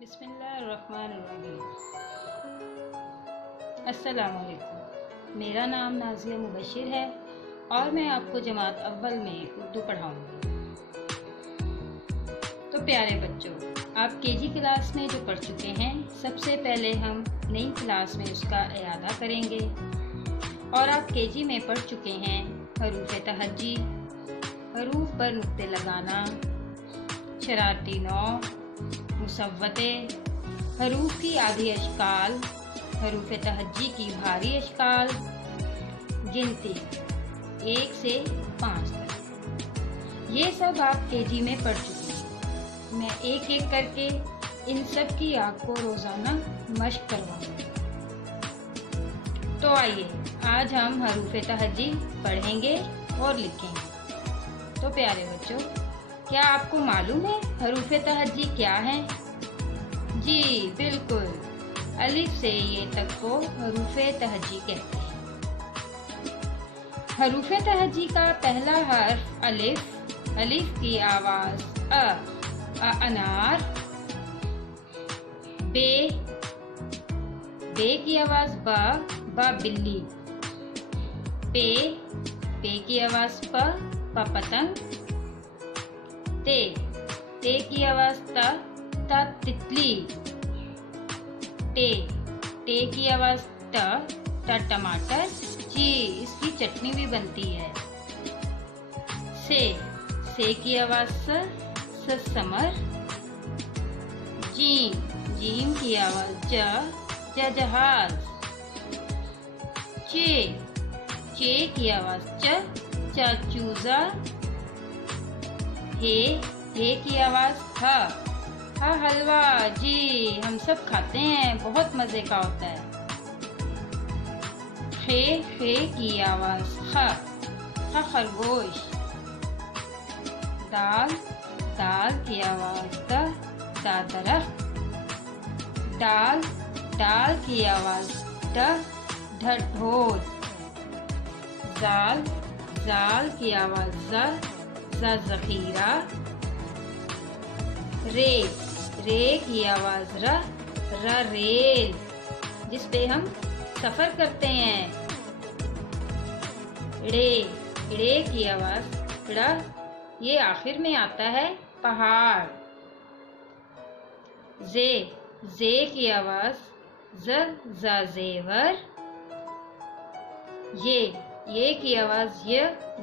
बिस्मिल्लाहिर्रहमानिर्रहीम। अस्सलामुअलैकुम। मेरा नाम नाज़िया मुबशिर है और मैं आपको जमात अव्वल में उर्दू पढ़ाऊंगी। तो प्यारे बच्चों, आप केजी क्लास में जो पढ़ चुके हैं, सबसे पहले हम नई क्लास में उसका इयादा करेंगे। और आप केजी में पढ़ चुके हैं हरूफ तहज्जी, हरूफ पर नुक्ते लगाना, शरारती नौ, मुसव्वते, हरूफ की आधी अशकाल, हरूफ तहज्जी की भारी अशकाल, गिनती 1 से 5 तक। ये सब आप केजी में पढ़ चुके हैं। मैं एक एक करके इन सब की आपको रोज़ाना मश्क करवाऊंगी। तो आइए आज हम हरूफ तहज्जी पढ़ेंगे और लिखेंगे। तो प्यारे बच्चों, क्या आपको मालूम है हरूफ तहज्जी क्या है? जी बिल्कुल, अलिफ से ये तक को हरूफ तहज्जी कहते हैं। हरूफ तहज्जी का पहला हर्फ अलिफ, अलिफ की आवाज़ अ अनार। बे, बे की आवाज़ ब बिल्ली। पे, पे की आवाज़ प पतंग। ते, ते की आवाज़ त तितली। टे, टे की आवाज़ त टमाटर। जी, इसकी चटनी भी बनती है। से की आवाज़ स समर। जीम, जीम की आवाज़ जहाज। चे, चे की आवाज़ चूजा। हे की आवाज़ ह हलवा। जी, हम सब खाते हैं, बहुत मज़े का होता है। खे की आवाज़ ख खरगोश। दाल, दाल की आवाज़ दरख्त। डाल, डाल की आवाज़ ढोल। जाल, जाल की आवाज़ ज़ख़ीरा। रे, रे की आवाज़ रेल, जिस पे हम सफ़र करते हैं। ड़े की आवाज़ ये आखिर में आता है पहाड़। जे की आवाज़ ज़ेवर। ये की आवाज़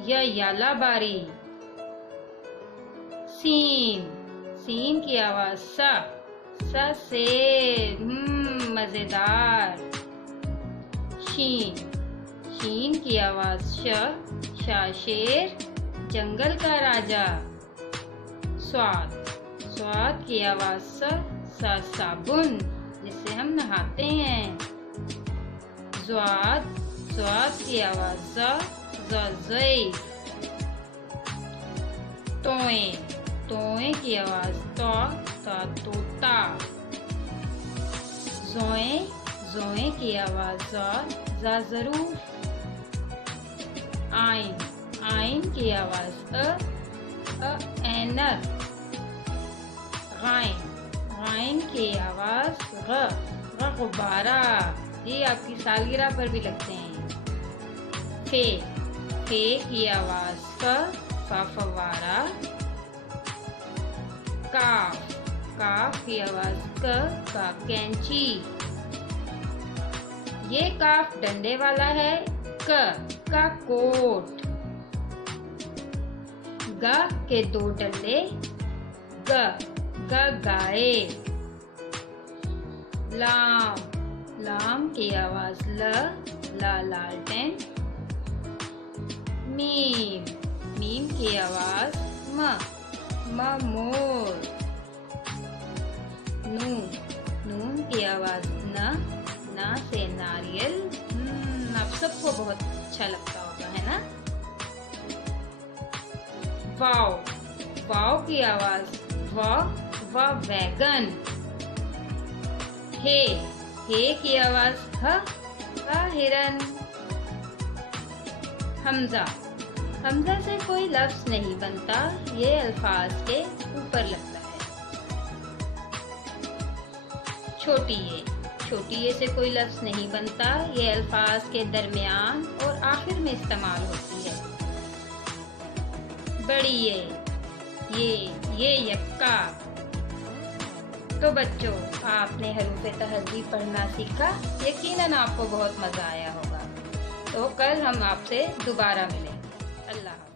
यालाबारी। सीन की आवाज़ से मज़ेदार। शीन की आवाज़ शेर, जंगल का राजा। स्वाद की आवाज़ साबुन, जिससे हम नहाते हैं। ज़्वाद की आवाज़ ज़ैफ़। तोए की आवाज़ तोता। ज़ोए की आवाज़ ज़रूर। आइन की आवाज़ ऐनक। गाइन की आवाज़ गुब्बारा। ये आपकी सालगिरह पर भी लगते हैं। फे की आवाज़ फव्वारा। काफ की आवाज़ कैंची। ये काफ डंडे वाला है। का कोट। गा के 2 डंडे। गाय। लाम की आवाज़ लालटेन। मीम की आवाज़ मोर। नून की आवाज़ ना से नारियल। आप सबको बहुत अच्छा लगता होगा, है ना? वाव की आवाज़ वैगन। हे की आवाज़ हिरन। हमजा से कोई लफ्ज़ नहीं बनता, ये अल्फाज के ऊपर लगता है। छोटी ये से कोई लफ्ज़ नहीं बनता, ये अल्फाज के दरमियान और आखिर में इस्तेमाल होती है। बड़ी ये यक्का। तो बच्चों, आपने हरूफ तहज़्ज़ीब पढ़ना सीखा, यकीनन आपको बहुत मज़ा आया होगा। तो कल हम आपसे दोबारा मिलेंगे। अल्लाह।